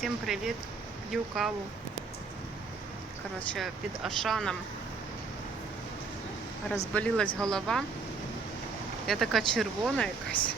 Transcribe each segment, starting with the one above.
Всім привіт! П'ю каву. Коротше, під Ашаном розболілась голова. Я така червона якась.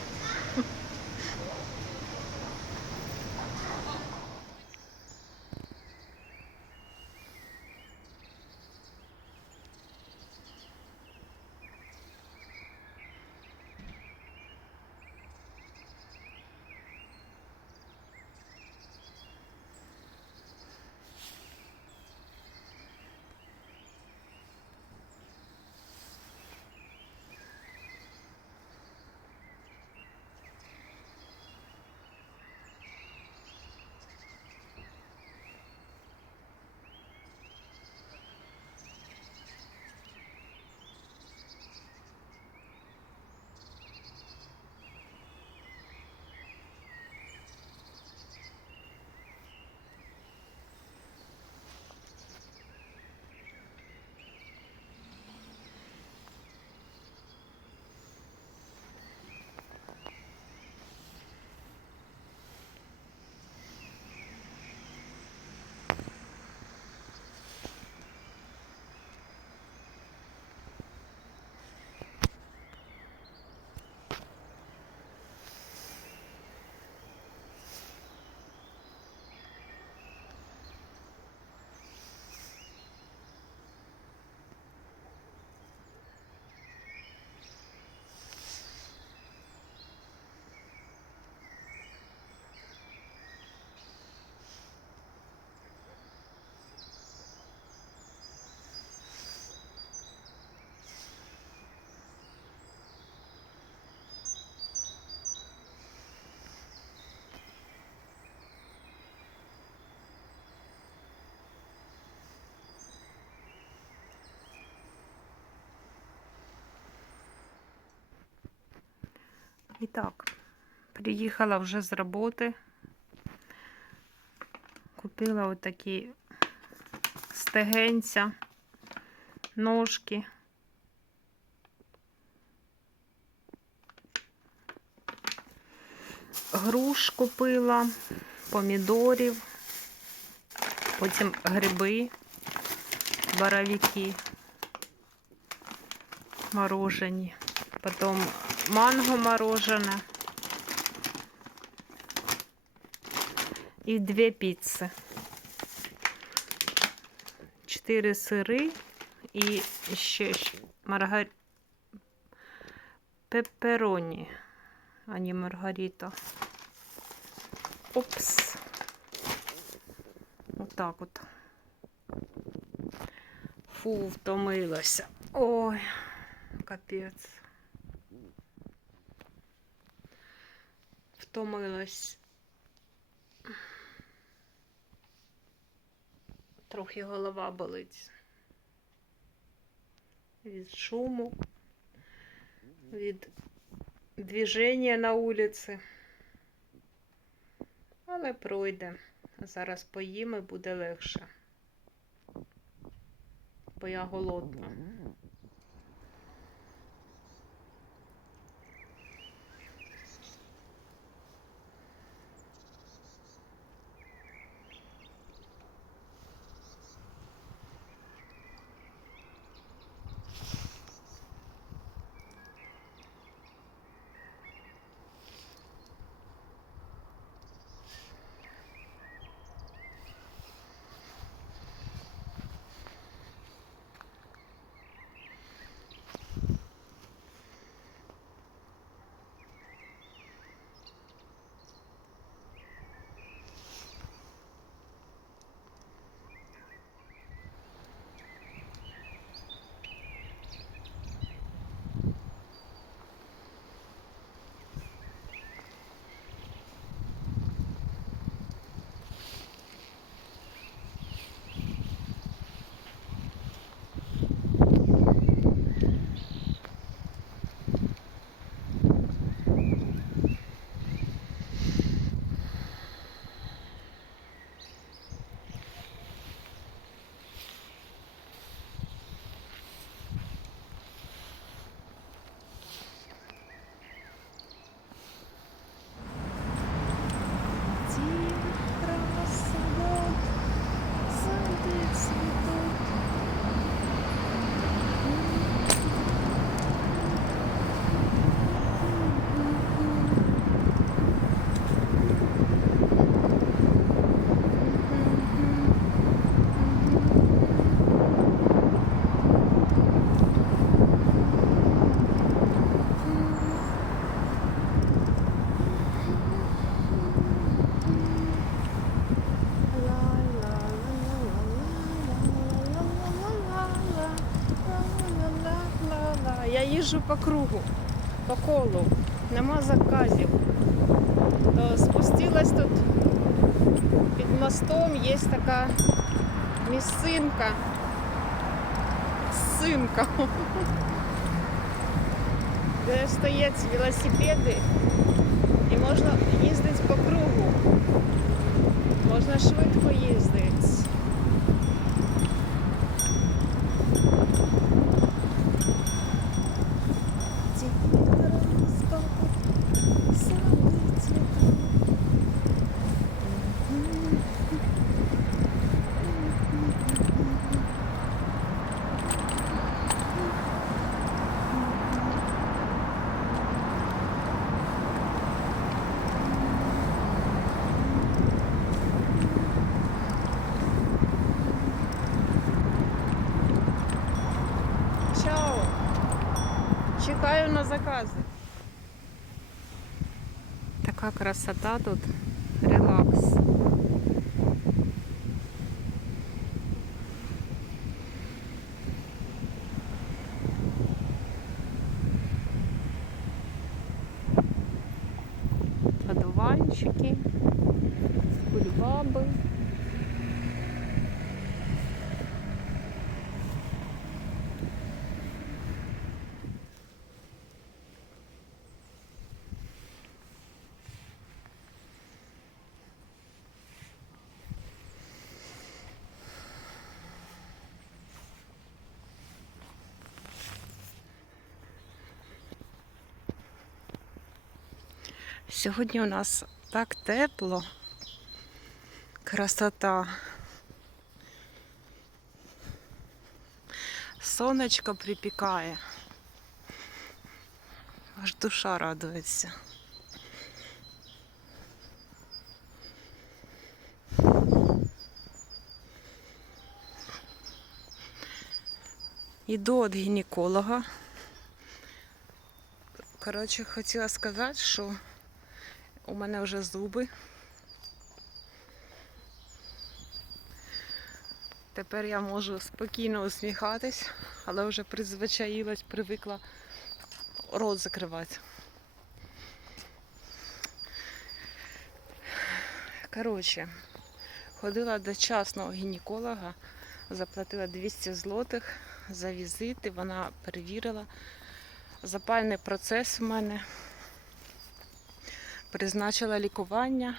І так, приїхала вже з роботи. Купила отакі стегенця, ножки. Груш купила, помідорів, потім гриби, баравіки морожені, потім манго морожене і дві піци. Чотири сири і ще щ- маргар... пеппероні, а не маргарита. Опс. Отак от. Фу, втомилася. Ой, капець. Втомилась. Трохи голова болить. Від шуму, від движення на вулиці. Але пройде. Зараз поїм і буде легше. Бо я голодна. Їжджу по кругу, по колу, нема заказів. То спустилась тут під мостом, є така місцинка. Синка. Де стоять велосипеди і можна їздити по кругу. Можна швидко їздити. Закази. Така красота тут. Релакс. Одуванчики, кульбаби. Сьогодні у нас так тепло. Красота. Сонечко припікає. Аж душа радується. Іду від гінеколога. Коротше, хотіла сказати, що у мене вже зуби. Тепер я можу спокійно усміхатись, але вже призвичаїлась, привикла рот закривати. Коротше, ходила до частного гінеколога, заплатила 200 злотих за візит, вона перевірила запальний процес у мене призначила лікування.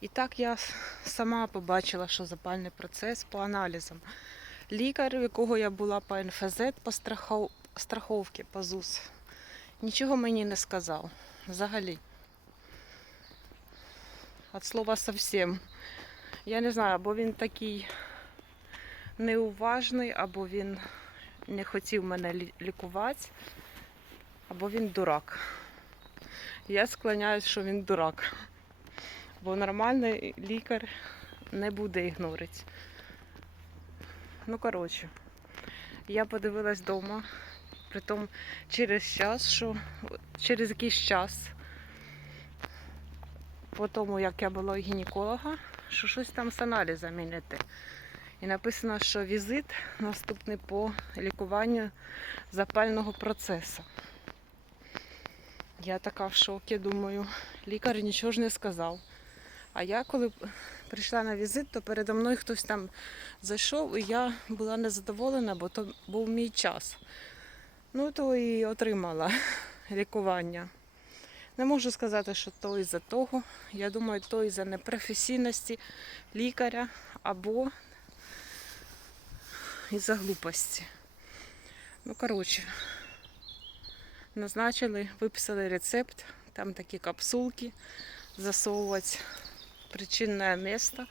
І так я сама побачила, що запальний процес по аналізам. Лікар, у якого я була по НФЗ, по страхов... страховці, по ЗУС, нічого мені не сказав. Взагалі. От слова совсем. Я не знаю, або він такий неуважний, або він не хотів мене лікувати, або він дурак. Я склоняюсь, що він дурак. Бо нормальний лікар не буде ігнорити. Ну, коротше, я подивилась вдома, притом через час, що через якийсь час, по тому, як я була у гінеколога, що щось там з аналізами не. І написано, що візит наступний по лікуванню запального процесу. Я така в шокі, думаю, лікар нічого ж не сказав. А я коли прийшла на візит, то передо мною хтось там зайшов, і я була незадоволена, бо то був мій час. Ну, то і отримала лікування. Не можу сказати, що то із-за того. Я думаю, то із-за непрофесійності лікаря або із-за глупості. Ну, коротше, назначили, виписали рецепт, там такі капсулки засовувати причинне місто.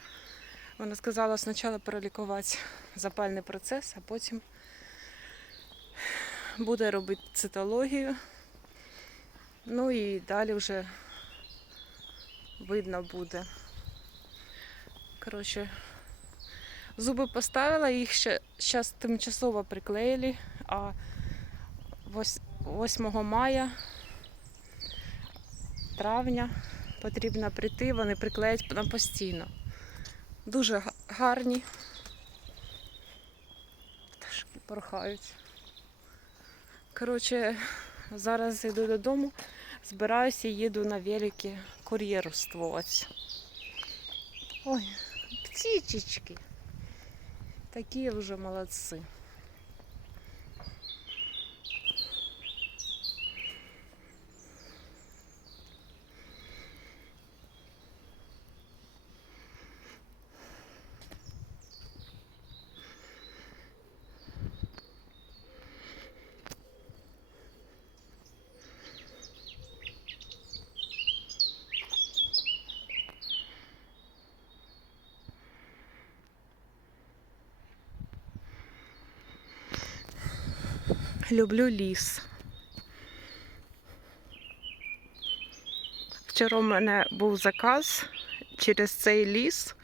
Вона сказала спочатку пролікувати запальний процес, а потім буде робити цитологію. Ну і далі вже видно буде. Коротше, зуби поставила, їх ще зараз тимчасово приклеїли, а вось- 8 мая, травня потрібно прийти, вони приклеять нам постійно. Дуже гарні. Пташки порхають. Коротше, зараз йду додому, збираюся і їду на великі кур'єрствувати. Ой, птичечки. Такі вже молодці. Люблю ліс. Вчора у мене був заказ через цей ліс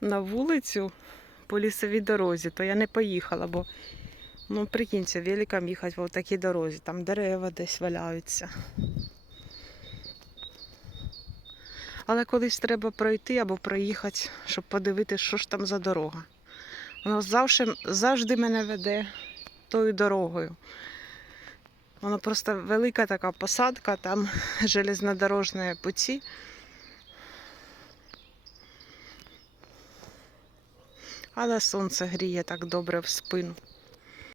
на вулицю по лісовій дорозі, то я не поїхала, бо ну прикиньте, великом їхати по такій дорозі, там дерева десь валяються. Але колись треба пройти або проїхати, щоб подивитися, що ж там за дорога. Воно завжди, завжди мене веде тою дорогою. Воно просто велика така посадка, там железнодорожні путі. Але сонце гріє так добре в спину.